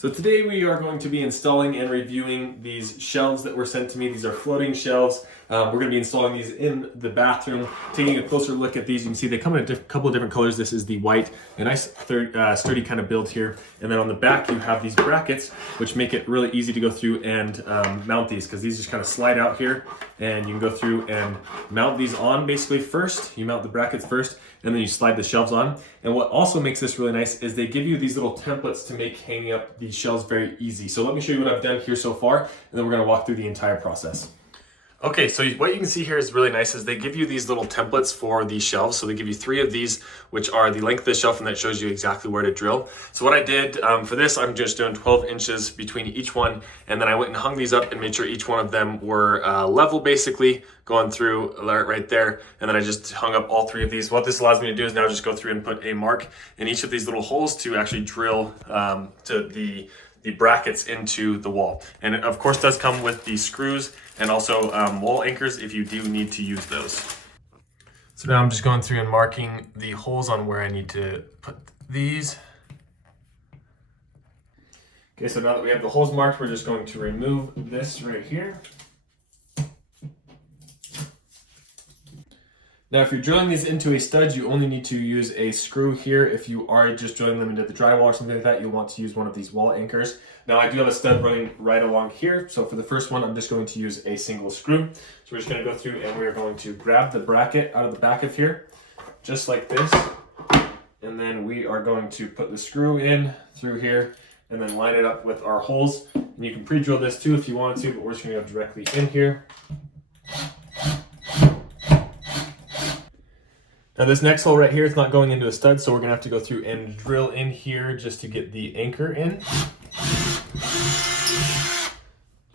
So today we are going to be installing and reviewing these shelves that were sent to me. These are floating shelves. We're going to be installing these in the bathroom. Taking a closer look at these, you can see they come in a couple of different colors. This is the white, a nice sturdy kind of build here. And then on the back you have these brackets, which make it really easy to go through and mount these, because these just kind of slide out here, and you can go through and mount these on basically first. You mount the brackets first, and then you slide the shelves on. And what also makes this really nice is they give you these little templates to make hanging up these shelves very easy. So let me show you what I've done here so far, and then we're going to walk through the entire process. Okay, so what you can see here is really nice is they give you these little templates for these shelves. So they give you 3 of these, which are the length of the shelf, and that shows you exactly where to drill. So what I did for this, I'm just doing 12 inches between each one, and then I went and hung these up and made sure each one of them were level, basically going through right there. And then I just hung up all 3 of these. What this allows me to do is now just go through and put a mark in each of these little holes to actually drill to the brackets into the wall. And it of course does come with the screws and also wall anchors if you do need to use those. So now I'm just going through and marking the holes on where I need to put these. Okay, so now that we have the holes marked, we're just going to remove this right here. Now, if you're drilling these into a stud, you only need to use a screw here. If you are just drilling them into the drywall or something like that, you'll want to use one of these wall anchors. Now, I do have a stud running right along here. So for the first one, I'm just going to use a single screw. So we're just going to go through and we're going to grab the bracket out of the back of here, just like this. And then we are going to put the screw in through here and then line it up with our holes. And you can pre-drill this too if you want to, but we're just going to go directly in here. Now this next hole right here, it's not going into a stud, so we're gonna have to go through and drill in here just to get the anchor in.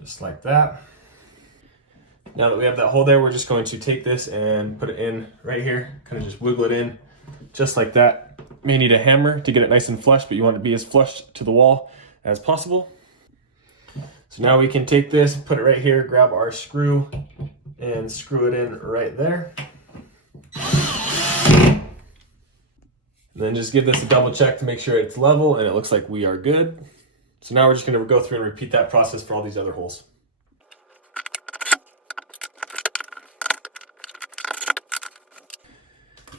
Just like that. Now that we have that hole there, we're just going to take this and put it in right here, kind of just wiggle it in, just like that. May need a hammer to get it nice and flush, but you want it to be as flush to the wall as possible. So now we can take this, put it right here, grab our screw, and screw it in right there. And then just give this a double check to make sure it's level, and it looks like we are good. So now we're just going to go through and repeat that process for all these other holes.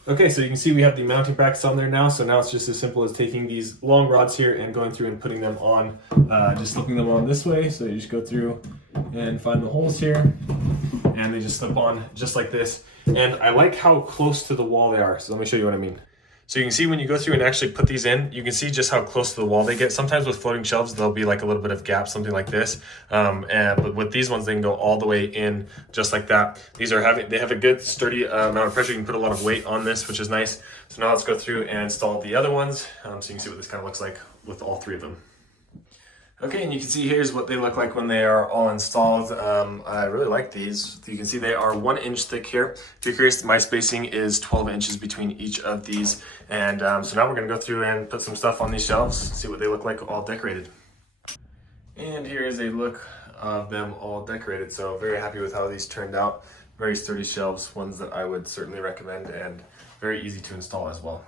Okay, so you can see we have the mounting brackets on there now. So now it's just as simple as taking these long rods here and going through and putting them on, just slipping them on this way. So you just go through and find the holes here, and they just slip on just like this. And I like how close to the wall they are. So let me show you what I mean. So you can see when you go through and actually put these in, you can see just how close to the wall they get. Sometimes with floating shelves, there'll be like a little bit of gap, something like this. But with these ones, they can go all the way in just like that. They have a good sturdy amount of pressure. You can put a lot of weight on this, which is nice. So now let's go through and install the other ones. So you can see what this kind of looks like with all 3 of them. Okay, and you can see here's what they look like when they are all installed. I really like these. You can see they are 1 inch thick here. If you're curious, my spacing is 12 inches between each of these. And so now we're gonna go through and put some stuff on these shelves, see what they look like all decorated. And here is a look of them all decorated. So very happy with how these turned out. Very sturdy shelves, ones that I would certainly recommend, and very easy to install as well.